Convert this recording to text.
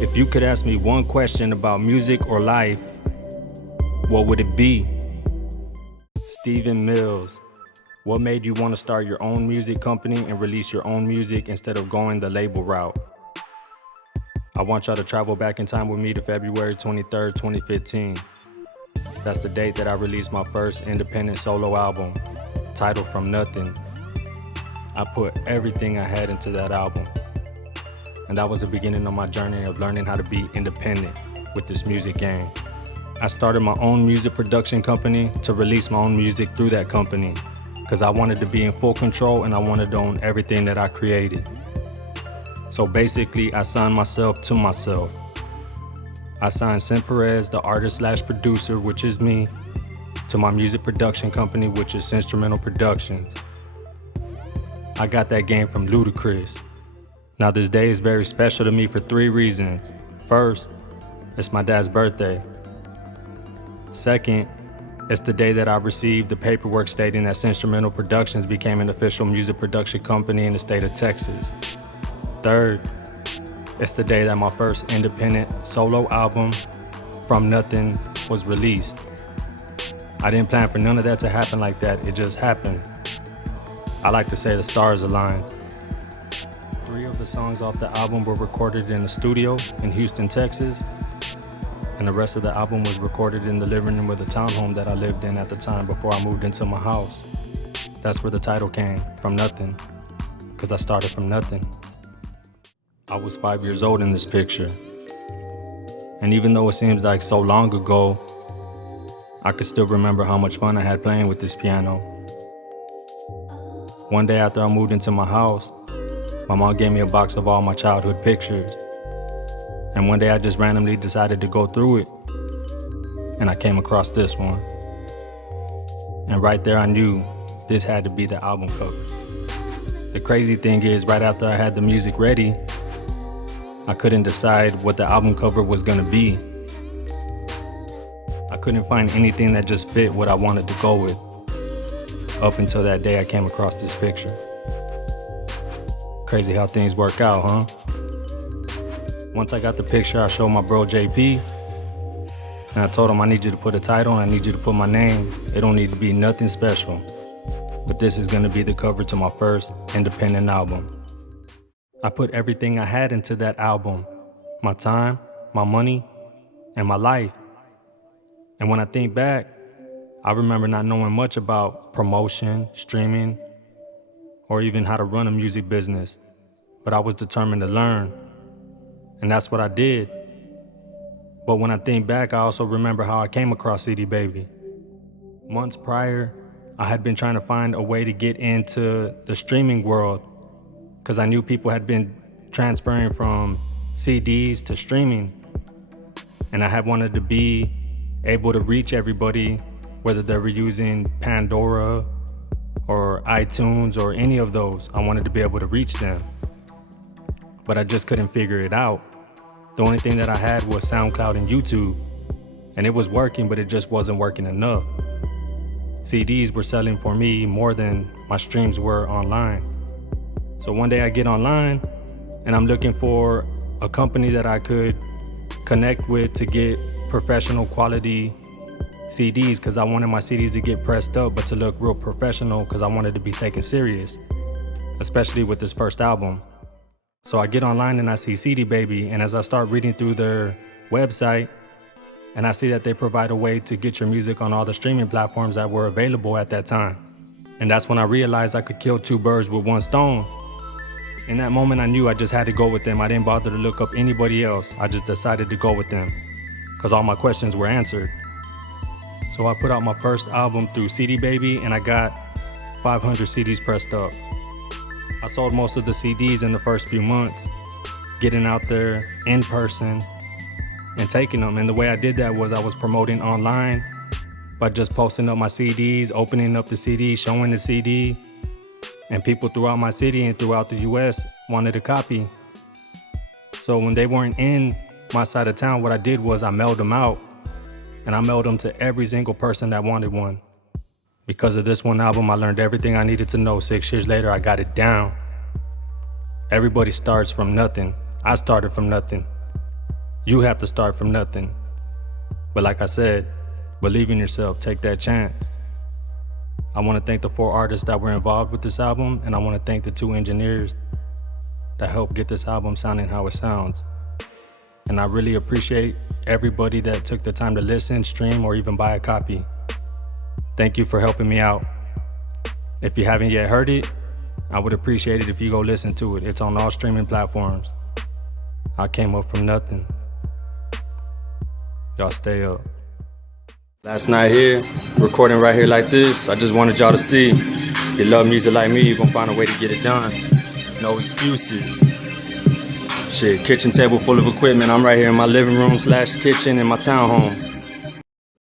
If you could ask me one question about music or life, what would it be? Stephen Mills, what made you want to start your own music company and release your own music instead of going the label route? I want y'all to travel back in time with me to February 23rd, 2015. That's the date that I released my first independent solo album, titled From Nothin. I put everything I had into that album. And that was the beginning of my journey of learning how to be independent with this music game. I started my own music production company to release my own music through that company because I wanted to be in full control and I wanted to own everything that I created. So basically, I signed myself to myself. I signed Perez, the artist/producer, which is me, to my music production company, which is Sinstrumental Productionz. I got that game from Ludacris. Now this day is very special to me for 3 reasons. First, it's my dad's birthday. Second, it's the day that I received the paperwork stating that Sinstrumental Productionz became an official music production company in the state of Texas. Third, it's the day that my first independent solo album, From Nothin, was released. I didn't plan for none of that to happen like that, it just happened. I like to say the stars aligned. 3 of the songs off the album were recorded in a studio in Houston, Texas, and the rest of the album was recorded in the living room of the townhome that I lived in at the time before I moved into my house. That's where the title came, From Nothin, because I started from nothing. I was 5 years old in this picture, and even though it seems like so long ago, I could still remember how much fun I had playing with this piano. One day after I moved into my house, my mom gave me a box of all my childhood pictures. And one day I just randomly decided to go through it. And I came across this one. And right there I knew this had to be the album cover. The crazy thing is, right after I had the music ready, I couldn't decide what the album cover was gonna be. I couldn't find anything that just fit what I wanted to go with. Up until that day I came across this picture. Crazy how things work out, huh? Once I got the picture, I showed my bro JP, and I told him I need you to put a title and I need you to put my name. It don't need to be nothing special, but this is gonna be the cover to my first independent album. I put everything I had into that album, my time, my money, and my life. And when I think back, I remember not knowing much about promotion, streaming, or even how to run a music business, but I was determined to learn, and that's what I did. But when I think back, I also remember how I came across CD Baby. Months prior, I had been trying to find a way to get into the streaming world because I knew people had been transferring from CDs to streaming, and I had wanted to be able to reach everybody, whether they were using Pandora or iTunes or any of those. I wanted to be able to reach them, but I just couldn't figure it out. The only thing that I had was SoundCloud and YouTube, and it was working, but it just wasn't working enough. CDs were selling for me more than my streams were online. So one day I get online and I'm looking for a company that I could connect with to get professional quality CDs, because I wanted my CDs to get pressed up but to look real professional, because I wanted to be taken serious, especially with this first album. So I get online and I see CD Baby, and as I start reading through their website and I see that they provide a way to get your music on all the streaming platforms that were available at that time. And that's when I realized I could kill 2 birds with 1 stone. In that moment I knew I just had to go with them. I didn't bother to look up anybody else. I just decided to go with them because all my questions were answered. So I put out my first album through CD Baby, and I got 500 CDs pressed up. I sold most of the CDs in the first few months, getting out there in person and taking them. And the way I did that was I was promoting online by just posting up my CDs, opening up the CD, showing the CD, and people throughout my city and throughout the US wanted a copy. So when they weren't in my side of town, what I did was I mailed them out, and I mailed them to every single person that wanted one. Because of this one album, I learned everything I needed to know. 6 years later, I got it down. Everybody starts from nothing. I started from nothing. You have to start from nothing. But like I said, believe in yourself, take that chance. I want to thank the 4 artists that were involved with this album, and I want to thank the 2 engineers that helped get this album sounding how it sounds. And I really appreciate everybody that took the time to listen, stream, or even buy a copy. Thank you for helping me out. If you haven't yet heard it, I would appreciate it if you go listen to it. It's on all streaming platforms. I came up from nothing. Y'all stay up. Last night here, recording right here like this, I just wanted y'all to see. If you love music like me, you're gonna find a way to get it done. No excuses. Shit, kitchen table full of equipment. I'm right here in my living room / kitchen in my townhome.